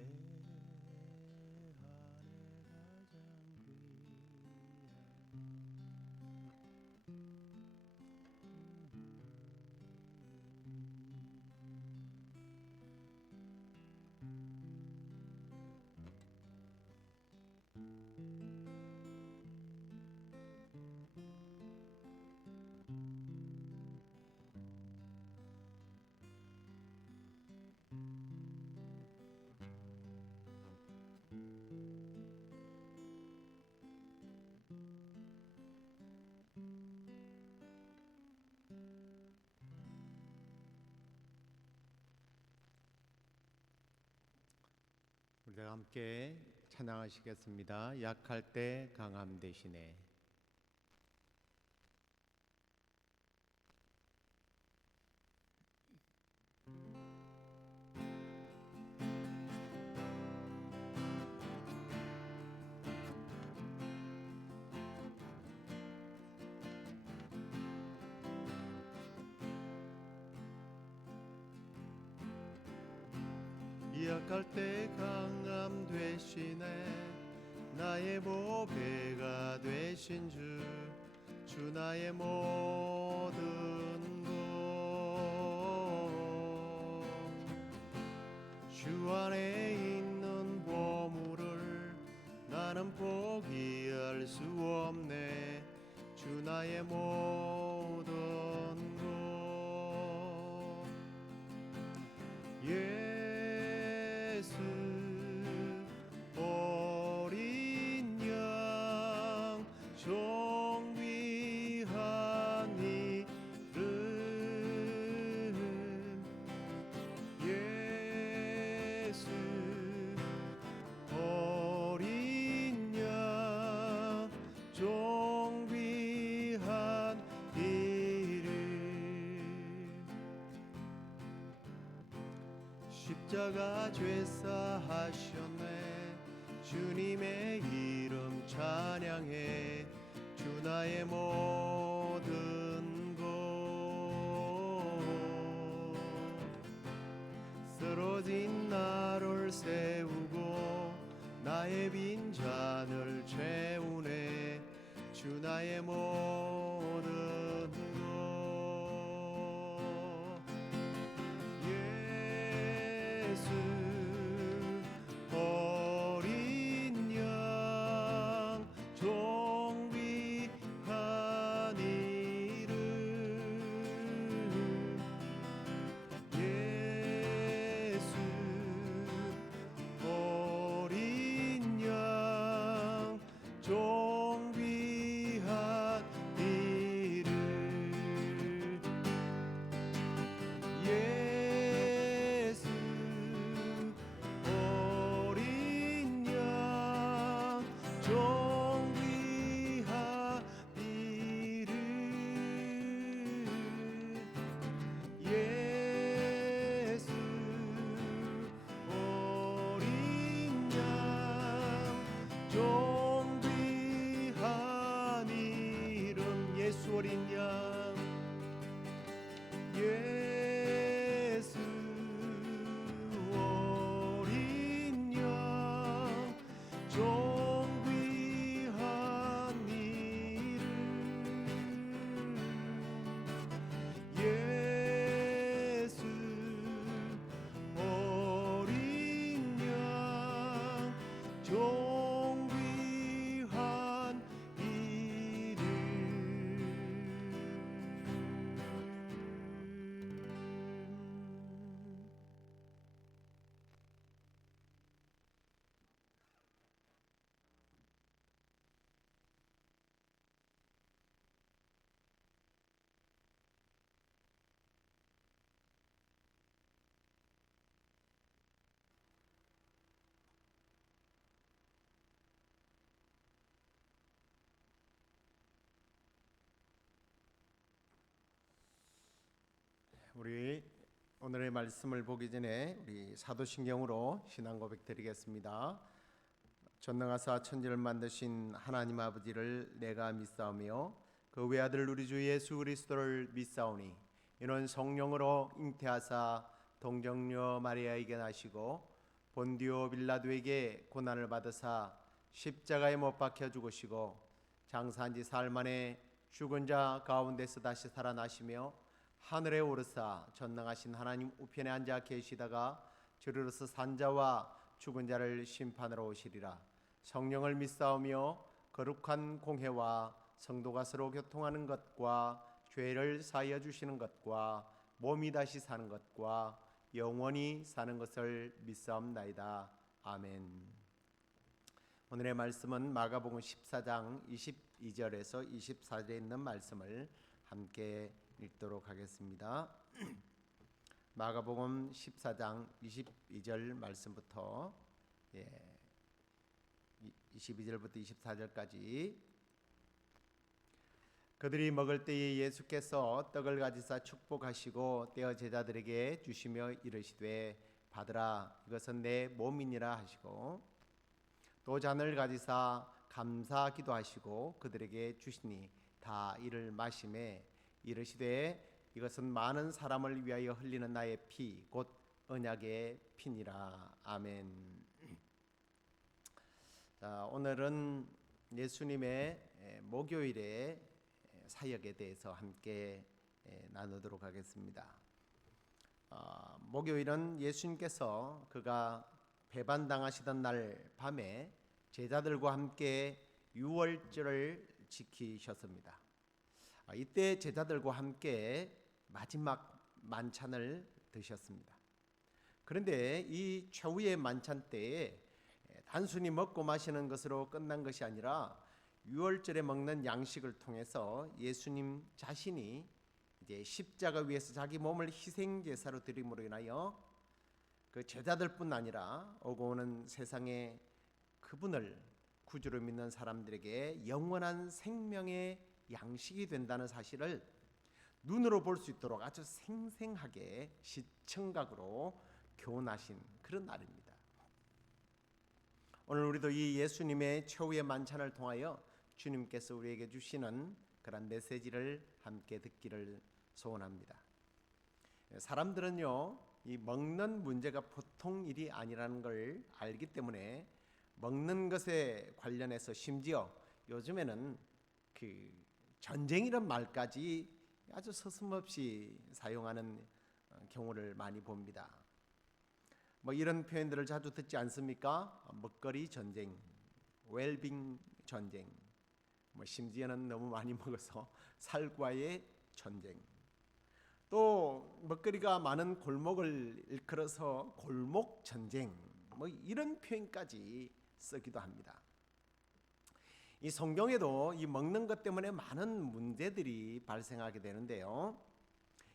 안에 가장 우리가 함께 찬양하시겠습니다. 약할 때 강함 대신에. 약할 때 강함 되시네. 나의 보배가 되신 주 나의 모든 것. 주 안에 있는 보물을 나는 포기할 수 없네. 주 나의 모든 것. 어린 양 정귀한 이름 예수 어린 양 정귀한 이름 십자가 죄사하셨네. 주님의 이름 찬양해. 주 나의 모든 것. 쓰러진 나를 세우고 나의 빈잔을 채우네. 주 나의 모든 것. 예수 어린 양 정귀한 이름 예수 어린 양 정귀한 이름 예수 어린 양 정귀한 이름 예수 어린 양 정귀한 이름 예수 어린 양 예수 어린 양 정귀한 이름 예수 어린 양 정귀한 이름 우리 오늘의 말씀을 보기 전에 우리 사도신경으로 신앙 고백 드리겠습니다. 전능하사 천지를 만드신 하나님 아버지를 내가 믿사오며 그 외아들 우리 주 예수 그리스도를 믿사오니 이는 성령으로 잉태하사 동정녀 마리아에게 나시고 본디오 빌라도에게 고난을 받으사 십자가에 못 박혀 죽으시고 장사한 지 사흘 만에 죽은 자 가운데서 다시 살아나시며 하늘에 오르사 전능하신 하나님 우편에 앉아 계시다가 저리로서 산자와 죽은 자를 심판하러 오시리라. 성령을 믿사오며 거룩한 공회와 성도가 서로 교통하는 것과 죄를 사하여 주시는 것과 몸이 다시 사는 것과 영원히 사는 것을 믿사옵나이다. 아멘. 오늘의 말씀은 마가복음 14장 22절에서 24절에 있는 말씀을 함께 읽도록 하겠습니다. 마가복음 14장 22절 말씀부터 22절부터 24절까지. 그들이 먹을 때에 예수께서 떡을 가지사 축복하시고 떼어 제자들에게 주시며 이르시되 받으라, 이것은 내 몸이니라 하시고 또 잔을 가지사 감사 기도하시고 그들에게 주시니 다 이를 마시매 이르시되 이것은 많은 사람을 위하여 흘리는 나의 피 곧 언약의 피니라. 아멘. 자, 오늘은 예수님의 목요일의 사역에 대해서 함께 나누도록 하겠습니다. 목요일은 예수님께서 그가 배반당하시던 날 밤에 제자들과 함께 유월절을 지키셨습니다. 이때 제자들과 함께 마지막 만찬을 드셨습니다. 그런데 이 최후의 만찬 때에 단순히 먹고 마시는 것으로 끝난 것이 아니라 유월절에 먹는 양식을 통해서 예수님 자신이 이제 십자가 위에서 자기 몸을 희생 제사로 드림으로 인하여 그 제자들뿐 아니라 오고 오는 세상에 그분을 구주로 믿는 사람들에게 영원한 생명의 양식이 된다는 사실을 눈으로 볼 수 있도록 아주 생생하게 시청각으로 교훈하신 그런 날입니다. 오늘 우리도 이 예수님의 최후의 만찬을 통하여 주님께서 우리에게 주시는 그런 메시지를 함께 듣기를 소원합니다. 사람들은요, 이 먹는 문제가 보통 일이 아니라는 걸 알기 때문에 먹는 것에 관련해서 심지어 요즘에는 그 전쟁이란 말까지 아주 서슴없이 사용하는 경우를 많이 봅니다. 뭐 이런 표현들을 자주 듣지 않습니까? 먹거리 전쟁, 웰빙 전쟁, 뭐 심지어는 너무 많이 먹어서 살과의 전쟁. 또 먹거리가 많은 골목을 일컬어서 골목 전쟁, 뭐 이런 표현까지 쓰기도 합니다. 이 성경에도 이 먹는 것 때문에 많은 문제들이 발생하게 되는데요.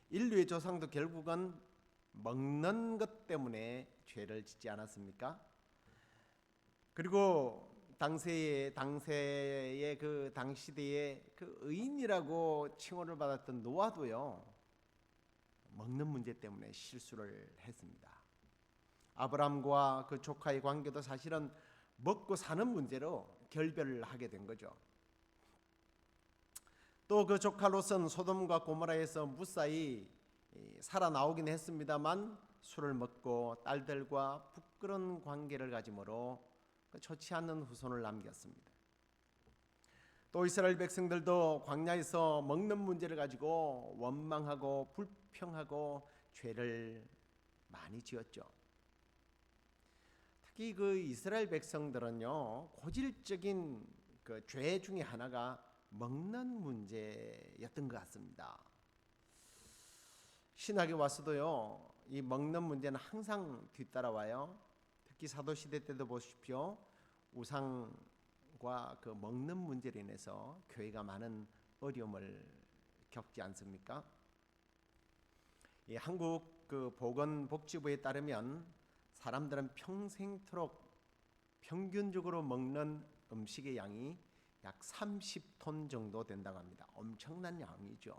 인류의 조상도 결국은 먹는 것 때문에 죄를 짓지 않았습니까? 그리고 당시의 그 당시대의 그 의인이라고 칭호를 받았던 노아도요, 먹는 문제 때문에 실수를 했습니다. 아브람과 그 조카의 관계도 사실은 먹고 사는 문제로 결별을 하게 된 거죠. 또 그 조카 롯은 소돔과 고모라에서 무사히 살아나오긴 했습니다만 술을 먹고 딸들과 부끄러운 관계를 가짐으로 좋지 않는 후손을 남겼습니다. 또 이스라엘 백성들도 광야에서 먹는 문제를 가지고 원망하고 불평하고 죄를 많이 지었죠. 특히 그 이스라엘 백성들은요, 고질적인 그 죄 중에 하나가 먹는 문제였던 것 같습니다. 신학에 와서도요, 이 먹는 문제는 항상 뒤따라와요. 특히 사도시대 때도 보십시오. 우상과 그 먹는 문제로 인해서 교회가 많은 어려움을 겪지 않습니까? 이 한국 그 보건복지부에 따르면 사람들은 평생토록 평균적으로 먹는 음식의 양이 약 30톤 정도 된다고 합니다. 엄청난 양이죠.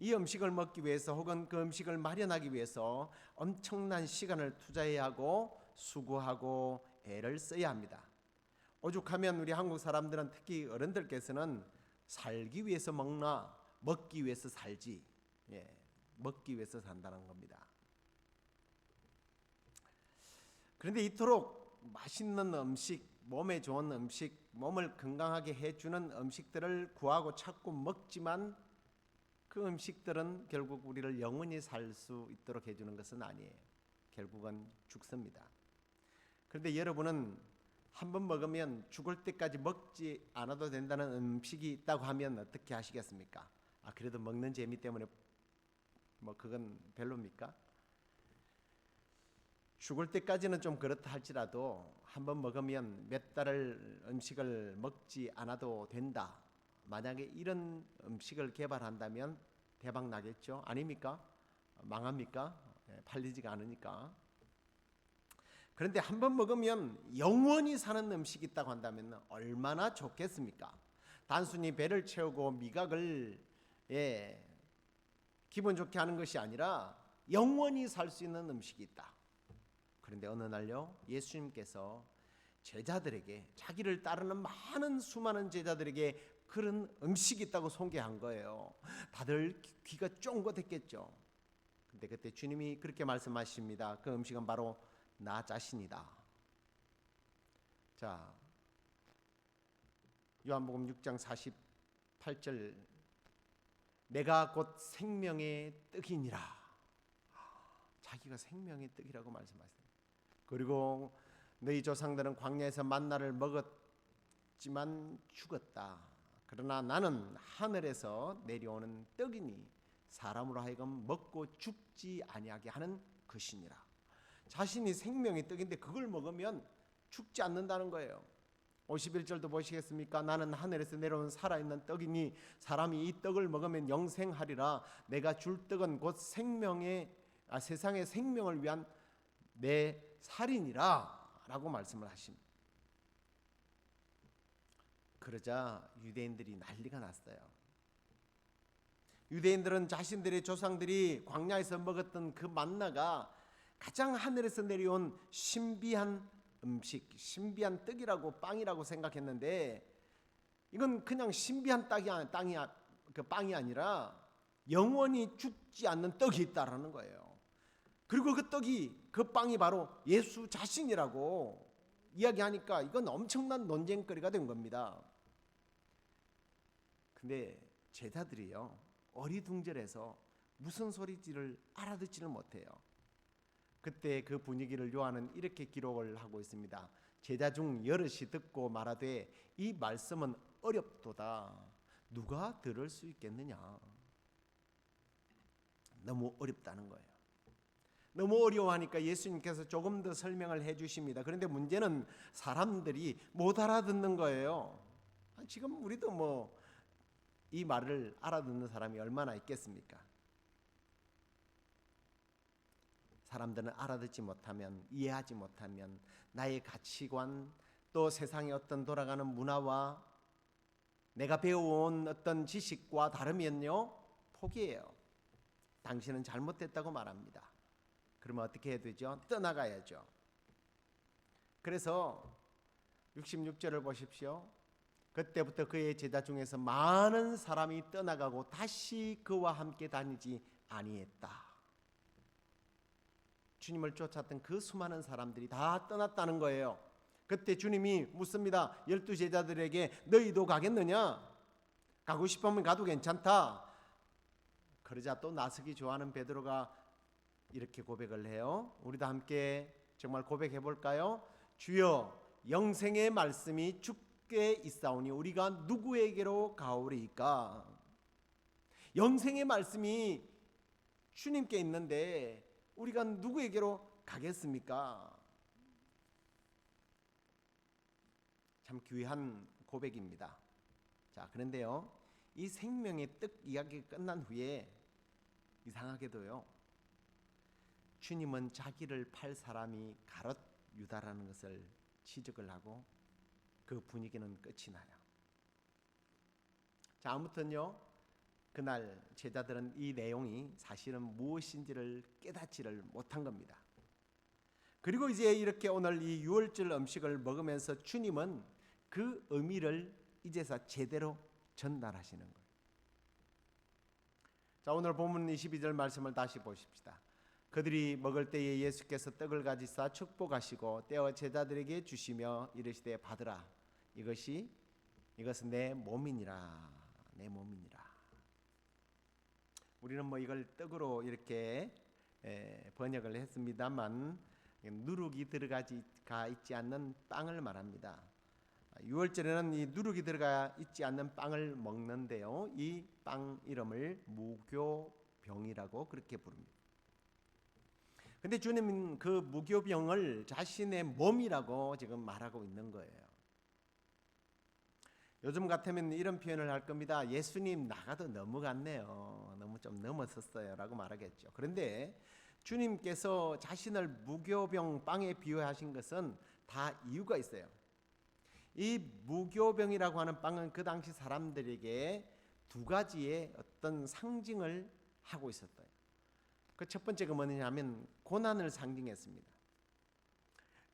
이 음식을 먹기 위해서 혹은 그 음식을 마련하기 위해서 엄청난 시간을 투자해야 하고 수고하고 애를 써야 합니다. 오죽하면 우리 한국 사람들은 특히 어른들께서는 살기 위해서 먹나 먹기 위해서 살지, 먹기 위해서 산다는 겁니다. 그런데 이토록 맛있는 음식, 몸에 좋은 음식, 몸을 건강하게 해주는 음식들을 구하고 찾고 먹지만 그 음식들은 결국 우리를 영원히 살 수 있도록 해주는 것은 아니에요. 결국은 죽습니다. 그런데 여러분은 한번 먹으면 죽을 때까지 먹지 않아도 된다는 음식이 있다고 하면 어떻게 하시겠습니까? 그래도 먹는 재미 때문에 뭐 그건 별로입니까? 죽을 때까지는 좀 그렇다 할지라도 한번 먹으면 몇 달을 음식을 먹지 않아도 된다. 만약에 이런 음식을 개발한다면 대박 나겠죠? 아닙니까? 망합니까? 팔리지가 않으니까. 그런데 한번 먹으면 영원히 사는 음식이 있다고 한다면 얼마나 좋겠습니까? 단순히 배를 채우고 미각을 기분 좋게 하는 것이 아니라 영원히 살 수 있는 음식이 있다. 그런데 어느 날요, 예수님께서 제자들에게, 자기를 따르는 많은 수많은 제자들에게 그런 음식이 있다고 소개한 거예요. 다들 귀가 쫑긋했겠죠. 근데 그때 주님이 그렇게 말씀하십니다. 그 음식은 바로 나 자신이다. 자, 요한복음 6장 48절, 내가 곧 생명의 떡이니라. 자기가 생명의 떡이라고 말씀하셨습니다. 그리고 너희 조상들은 광야에서 만나를 먹었지만 죽었다. 그러나 나는 하늘에서 내려오는 떡이니 사람으로 하여금 먹고 죽지 아니하게 하는 것이니라. 자신이 생명의 떡인데 그걸 먹으면 죽지 않는다는 거예요. 51절도 보시겠습니까? 나는 하늘에서 내려온 살아있는 떡이니 사람이 이 떡을 먹으면 영생하리라. 내가 줄 떡은 곧 세상의 생명을 위한 내 살이니라 라고 말씀을 하십니다. 그러자 유대인들이 난리가 났어요. 유대인들은 자신들의 조상들이 광야에서 먹었던 그 만나가 가장 하늘에서 내려온 신비한 음식, 신비한 떡이라고 빵이라고 생각했는데 이건 그냥 신비한 빵이 아니라 영원히 죽지 않는 떡이 있다라는 거예요. 그리고 그 빵이 바로 예수 자신이라고 이야기하니까 이건 엄청난 논쟁거리가 된 겁니다. 근데 제자들이요, 어리둥절해서 무슨 소리인지를 알아듣지를 못해요. 그때 그 분위기를 요한은 이렇게 기록을 하고 있습니다. 제자 중 여럿이 듣고 말하되 이 말씀은 어렵도다. 누가 들을 수 있겠느냐. 너무 어렵다는 거예요. 너무 어려워하니까 예수님께서 조금 더 설명을 해주십니다. 그런데 문제는 사람들이 못 알아듣는 거예요. 지금 우리도 이 말을 알아듣는 사람이 얼마나 있겠습니까? 사람들은 알아듣지 못하면, 이해하지 못하면 나의 가치관, 또 세상의 어떤 돌아가는 문화와 내가 배워온 어떤 지식과 다르면요, 포기해요. 당신은 잘못됐다고 말합니다. 그러면 어떻게 해야 되죠? 떠나가야죠. 그래서 66절을 보십시오. 그때부터 그의 제자 중에서 많은 사람이 떠나가고 다시 그와 함께 다니지 아니했다. 주님을 쫓았던 그 수많은 사람들이 다 떠났다는 거예요. 그때 주님이 묻습니다. 12 제자들에게 너희도 가겠느냐? 가고 싶으면 가도 괜찮다. 그러자 또 나서기 좋아하는 베드로가 이렇게 고백을 해요. 우리도 함께 정말 고백해 볼까요? 주여, 영생의 말씀이 주께 있사오니 우리가 누구에게로 가오리이까? 영생의 말씀이 주님께 있는데 우리가 누구에게로 가겠습니까? 참 귀한 고백입니다. 자, 그런데요, 이 생명의 떡 이야기가 끝난 후에 이상하게도요, 주님은 자기를 팔 사람이 가롯 유다라는 것을 지적을 하고 그 분위기는 끝이 나요. 자, 아무튼요, 그날 제자들은 이 내용이 사실은 무엇인지를 깨닫지를 못한 겁니다. 그리고 이제 이렇게 오늘 이 유월절 음식을 먹으면서 주님은 그 의미를 이제서 제대로 전달하시는 거예요. 자, 오늘 본문 22절 말씀을 다시 보십시다. 그들이 먹을 때에 예수께서 떡을 가지사 축복하시고 떼어 제자들에게 주시며 이르시되 받으라. 이것은 내 몸이니라. 내 몸이니라. 우리는 뭐 이걸 떡으로 이렇게 번역을 했습니다만 누룩이 들어가 있지 않는 빵을 말합니다. 유월절에는 이 누룩이 들어가 있지 않는 빵을 먹는데요. 이 빵 이름을 무교병이라고 그렇게 부릅니다. 근데 주님은 그 무교병을 자신의 몸이라고 지금 말하고 있는 거예요. 요즘 같으면 이런 표현을 할 겁니다. 예수님 나가도 넘어갔네요. 너무 좀 넘었었어요 라고 말하겠죠. 그런데 주님께서 자신을 무교병 빵에 비유하신 것은 다 이유가 있어요. 이 무교병이라고 하는 빵은 그 당시 사람들에게 두 가지의 어떤 상징을 하고 있었어요. 그 첫 번째가 뭐냐면 고난을 상징했습니다.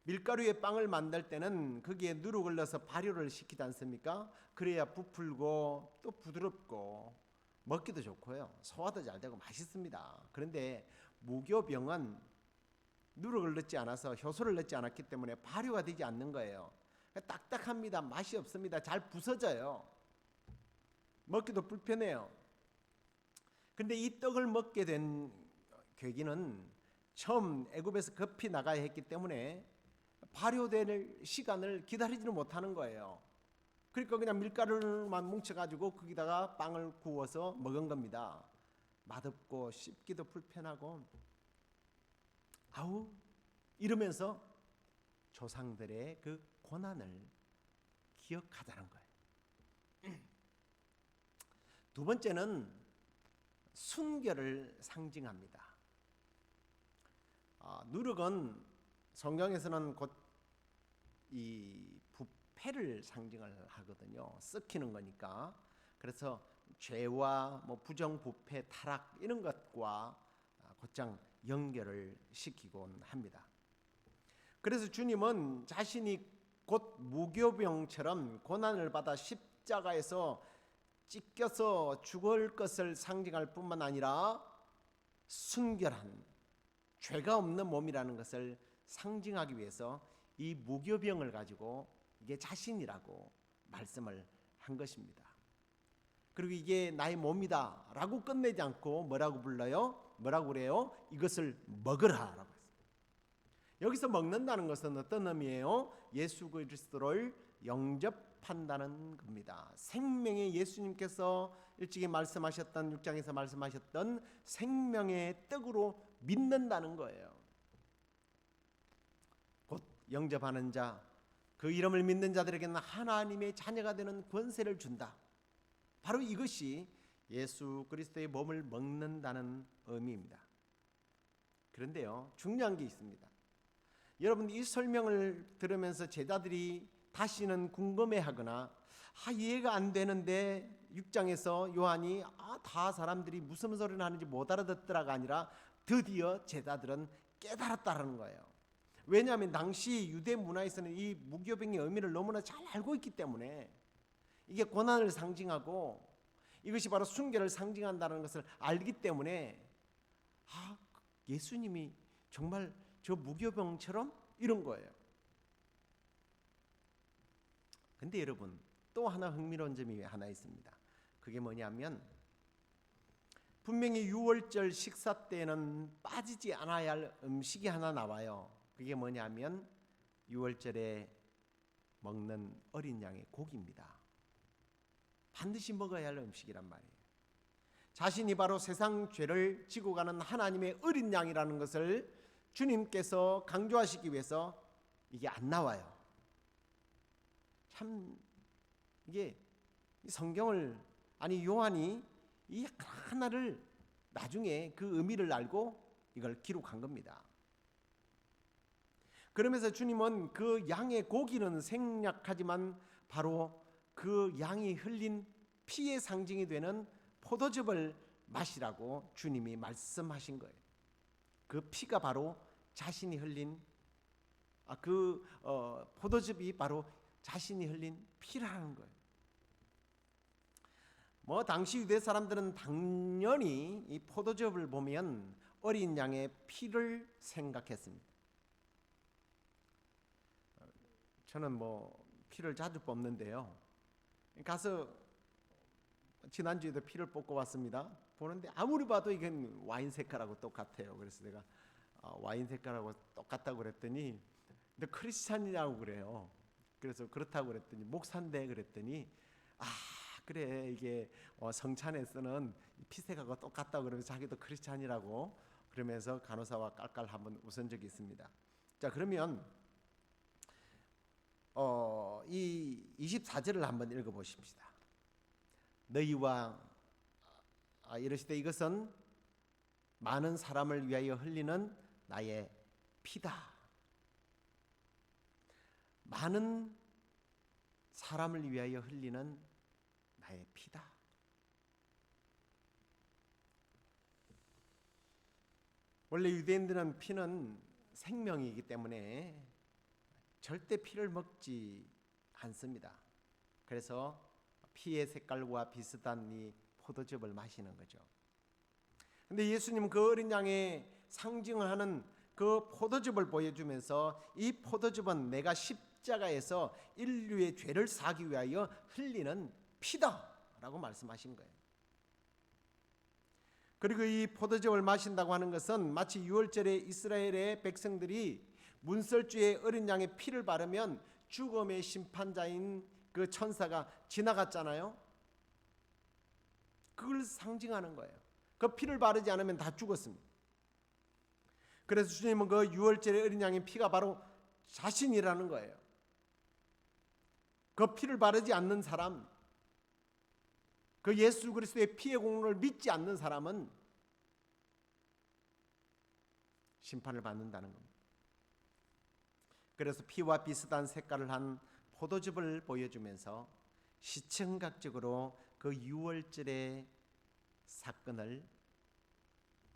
밀가루의 빵을 만들 때는 거기에 누룩을 넣어서 발효를 시키지 않습니까? 그래야 부풀고 또 부드럽고 먹기도 좋고요. 소화도 잘 되고 맛있습니다. 그런데 무교병은 누룩을 넣지 않아서 효소를 넣지 않았기 때문에 발효가 되지 않는 거예요. 딱딱합니다. 맛이 없습니다. 잘 부서져요. 먹기도 불편해요. 근데 이 떡을 먹게 된 계기는 처음 애굽에서 급히 나가야 했기 때문에 발효될 시간을 기다리지는 못하는 거예요. 그러니까 그냥 밀가루만 뭉쳐가지고 거기다가 빵을 구워서 먹은 겁니다. 맛없고 씹기도 불편하고 아우 이러면서 조상들의 그 고난을 기억하자는 거예요. 두 번째는 순결을 상징합니다. 누룩은 성경에서는 곧 이 부패를 상징을 하거든요. 썩히는 거니까. 그래서 죄와 뭐 부정부패, 타락 이런 것과 곧장 연결을 시키곤 합니다. 그래서 주님은 자신이 곧 무교병처럼 고난을 받아 십자가에서 찢겨서 죽을 것을 상징할 뿐만 아니라 순결한 죄가 없는 몸이라는 것을 상징하기 위해서 이 무교병을 가지고 이게 자신이라고 말씀을 한 것입니다. 그리고 이게 나의 몸이다 라고 끝내지 않고 뭐라고 불러요? 뭐라고 그래요? 이것을 먹으라 라고 했어요. 여기서 먹는다는 것은 어떤 의미예요? 예수 그리스도를 영접한다는 겁니다. 생명의 예수님께서 일찍이 말씀하셨던 6장에서 말씀하셨던 생명의 떡으로 믿는다는 거예요. 곧 영접하는 자, 그 이름을 믿는 자들에게는 하나님의 자녀가 되는 권세를 준다. 바로 이것이 예수 그리스도의 몸을 먹는다는 의미입니다. 그런데요, 중요한 게 있습니다. 여러분 이 설명을 들으면서 제자들이 다시는 궁금해하거나 이해가 안 되는데 6장에서 요한이 다 사람들이 무슨 소리를 하는지 못 알아듣더라가 아니라 드디어 제자들은 깨달았다는 거예요. 왜냐하면 당시 유대 문화에서는 이 무교병의 의미를 너무나 잘 알고 있기 때문에 이게 고난을 상징하고 이것이 바로 순결을 상징한다는 것을 알기 때문에 예수님이 정말 저 무교병처럼 이런 거예요. 근데 여러분 또 하나 흥미로운 점이 하나 있습니다. 그게 뭐냐면 분명히 유월절 식사 때는 빠지지 않아야 할 음식이 하나 나와요. 그게 뭐냐면 유월절에 먹는 어린 양의 고기입니다. 반드시 먹어야 할 음식이란 말이에요. 자신이 바로 세상 죄를 지고 가는 하나님의 어린 양이라는 것을 주님께서 강조하시기 위해서 이게 안 나와요. 참 이게 성경을 요한이 이 하나를 나중에 그 의미를 알고 이걸 기록한 겁니다. 그러면서 주님은 그 양의 고기는 생략하지만 바로 그 양이 흘린 피의 상징이 되는 포도즙을 마시라고 주님이 말씀하신 거예요. 그 피가 바로 자신이 흘린 포도즙이 바로 자신이 흘린 피라는 거예요. 당시 유대 사람들은 당연히 이 포도즙을 보면 어린 양의 피를 생각했습니다. 저는 피를 자주 뽑는데요. 가서 지난주에도 피를 뽑고 왔습니다. 보는데 아무리 봐도 이건 와인 색깔하고 똑같아요. 그래서 내가 와인 색깔하고 똑같다고 그랬더니 너 크리스찬이라고 그래요. 그래서 그렇다고 그랬더니 목사인데 그랬더니 그래 이게 성찬에 쓰는 피색하고 똑같다고 그러면서 자기도 크리스찬이라고 그러면서 간호사와 깔깔 한번 웃은 적이 있습니다. 자, 그러면 이 24절을 한번 읽어보십시다. 너희와 이르시되 이것은 많은 사람을 위하여 흘리는 나의 피다. 많은 사람을 위하여 흘리는 나의 피다. 원래 유대인들은 피는 생명이기 때문에 절대 피를 먹지 않습니다. 그래서 피의 색깔과 비슷한 이 포도즙을 마시는 거죠. 근데 예수님은 그 어린 양의 상징하는 그 포도즙을 보여주면서 이 포도즙은 내가 십자가에서 인류의 죄를 사기 위하여 흘리는 피다라고 말씀하신 거예요. 그리고 이 포도즙을 마신다고 하는 것은 마치 유월절에 이스라엘의 백성들이 문설주에 어린 양의 피를 바르면 죽음의 심판자인 그 천사가 지나갔잖아요. 그걸 상징하는 거예요. 그 피를 바르지 않으면 다 죽었습니다. 그래서 주님은 그 유월절의 어린 양의 피가 바로 자신이라는 거예요. 그 피를 바르지 않는 사람, 그 예수 그리스도의 피의 공로를 믿지 않는 사람은 심판을 받는다는 겁니다. 그래서 피와 비슷한 색깔을 한 포도즙을 보여주면서 시청각적으로 그 유월절의 사건을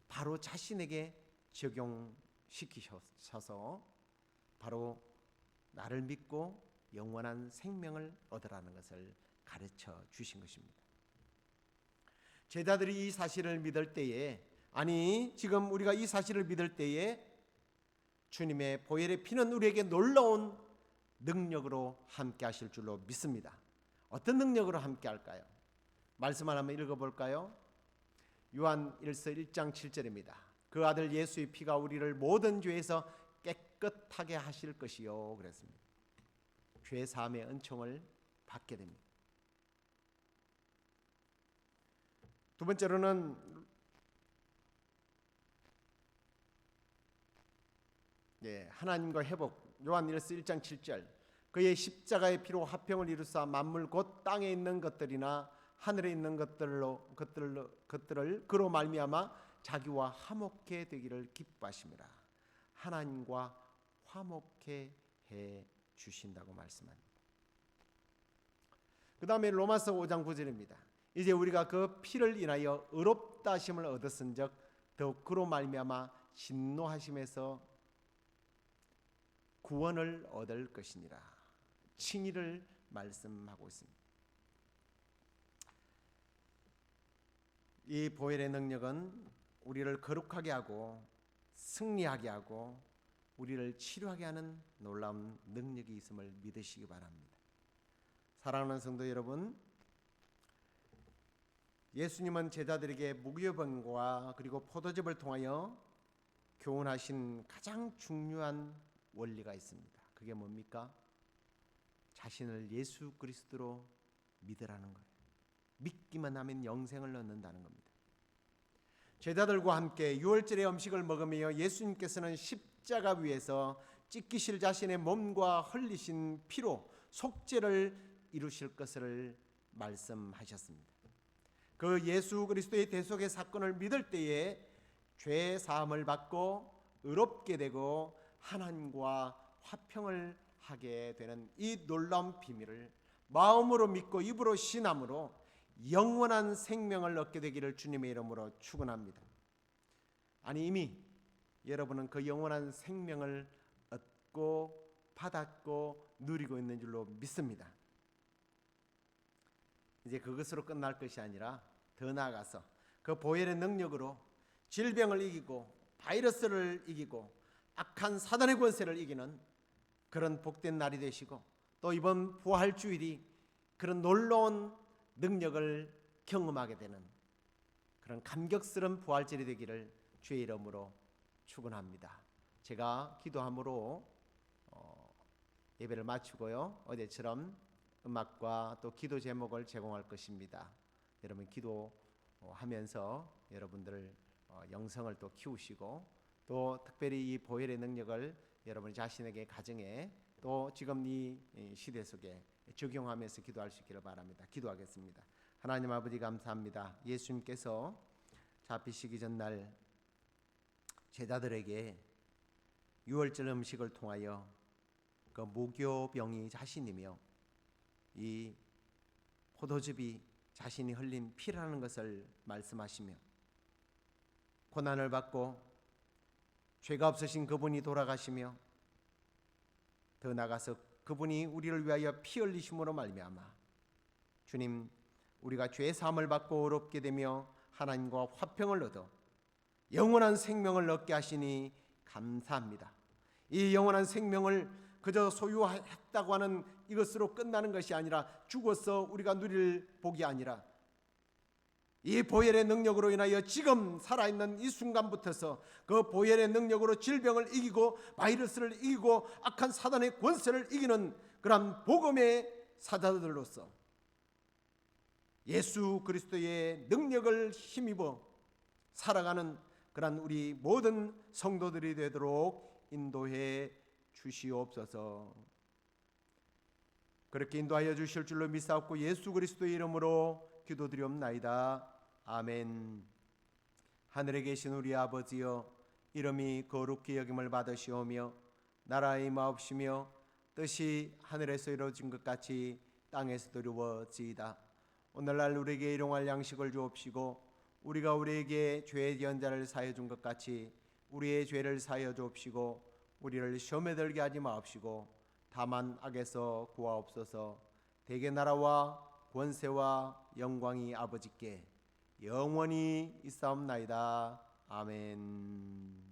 바로 자신에게 적용시키셔서 바로 나를 믿고 영원한 생명을 얻으라는 것을 가르쳐 주신 것입니다. 제자들이 이 사실을 믿을 때에, 지금 우리가 이 사실을 믿을 때에 주님의 보혈의 피는 우리에게 놀라운 능력으로 함께 하실 줄로 믿습니다. 어떤 능력으로 함께 할까요? 말씀 하나만 읽어볼까요? 요한 1서 1장 7절입니다. 그 아들 예수의 피가 우리를 모든 죄에서 깨끗하게 하실 것이요 그랬습니다. 죄 사함의 은총을 받게 됩니다. 두 번째로는 하나님과 회복. 요한 1서 1장 7절. 그의 십자가의 피로 화평을 이루사 만물 곧 땅에 있는 것들이나 하늘에 있는 것들을 그로 말미암아 자기와 화목해 되기를 기뻐하심이라. 하나님과 화목해 해 주신다고 말씀합니다. 그 다음에 로마서 5장 9절입니다. 이제 우리가 그 피를 인하여 의롭다 하심을 얻었은즉 더욱 그로 말미암아 진노하심에서 구원을 얻을 것이니라. 칭의를 말씀하고 있습니다. 이 보혈의 능력은 우리를 거룩하게 하고 승리하게 하고 우리를 치료하게 하는 놀라운 능력이 있음을 믿으시기 바랍니다. 사랑하는 성도 여러분, 예수님은 제자들에게 무교병과 그리고 포도즙을 통하여 교훈하신 가장 중요한 원리가 있습니다. 그게 뭡니까? 자신을 예수 그리스도로 믿으라는 거예요. 믿기만 하면 영생을 얻는다는 겁니다. 제자들과 함께 유월절의 음식을 먹으며 예수님께서는 십자가 위에서 찢기실 자신의 몸과 흘리신 피로 속죄를 이루실 것을 말씀하셨습니다. 그 예수 그리스도의 대속의 사건을 믿을 때에 죄 사함을 받고 의롭게 되고 하나님과 화평을 하게 되는 이 놀라운 비밀을 마음으로 믿고 입으로 신함으로 영원한 생명을 얻게 되기를 주님의 이름으로 축원합니다. 이미 여러분은 그 영원한 생명을 얻고 받았고 누리고 있는 줄로 믿습니다. 이제 그것으로 끝날 것이 아니라 더 나아가서 그 보혈의 능력으로 질병을 이기고 바이러스를 이기고 악한 사단의 권세를 이기는 그런 복된 날이 되시고, 또 이번 부활 주일이 그런 놀라운 능력을 경험하게 되는 그런 감격스러운 부활절이 되기를 주의 이름으로 축원합니다. 제가 기도함으로 예배를 마치고요, 어제처럼 음악과 또 기도 제목을 제공할 것입니다. 여러분 기도하면서 여러분들 영성을 또 키우시고, 또 특별히 이 보혈의 능력을 여러분 자신에게 가정에 또 지금 이 시대 속에 적용하면서 기도할 수 있기를 바랍니다. 기도하겠습니다. 하나님 아버지 감사합니다. 예수님께서 잡히시기 전날 제자들에게 유월절 음식을 통하여 그 무교병이 자신이며 이 포도즙이 자신이 흘린 피라는 것을 말씀하시며, 고난을 받고 죄가 없으신 그분이 돌아가시며, 더 나아가서 그분이 우리를 위하여 피 흘리심으로 말미암아 주님, 우리가 죄 사함을 받고 의롭게 되며 하나님과 화평을 얻어 영원한 생명을 얻게 하시니 감사합니다. 이 영원한 생명을 그저 소유했다고 하는 이것으로 끝나는 것이 아니라, 죽어서 우리가 누릴 복이 아니라 이 보혈의 능력으로 인하여 지금 살아있는 이 순간부터서 그 보혈의 능력으로 질병을 이기고 바이러스를 이기고 악한 사단의 권세를 이기는 그런 복음의 사자들로서 예수 그리스도의 능력을 힘입어 살아가는 그런 우리 모든 성도들이 되도록 인도해 주시옵소서. 그렇게 인도하여 주실 줄로 믿사옵고 예수 그리스도의 이름으로 기도드리옵나이다. 아멘. 하늘에 계신 우리 아버지여, 이름이 거룩히 여김을 받으시오며 나라의 임하옵시며 뜻이 하늘에서 이루어진 것 같이 땅에서도 이루어지이다. 오늘날 우리에게 일용할 양식을 주옵시고, 우리가 우리에게 죄의 연자를 사하여 준 것 같이 우리의 죄를 사하여 주옵시고, 우리를 시험에 들게 하지 마옵시고 다만 악에서 구하옵소서. 대개 나라와 권세와 영광이 아버지께 영원히 있사옵나이다. 아멘.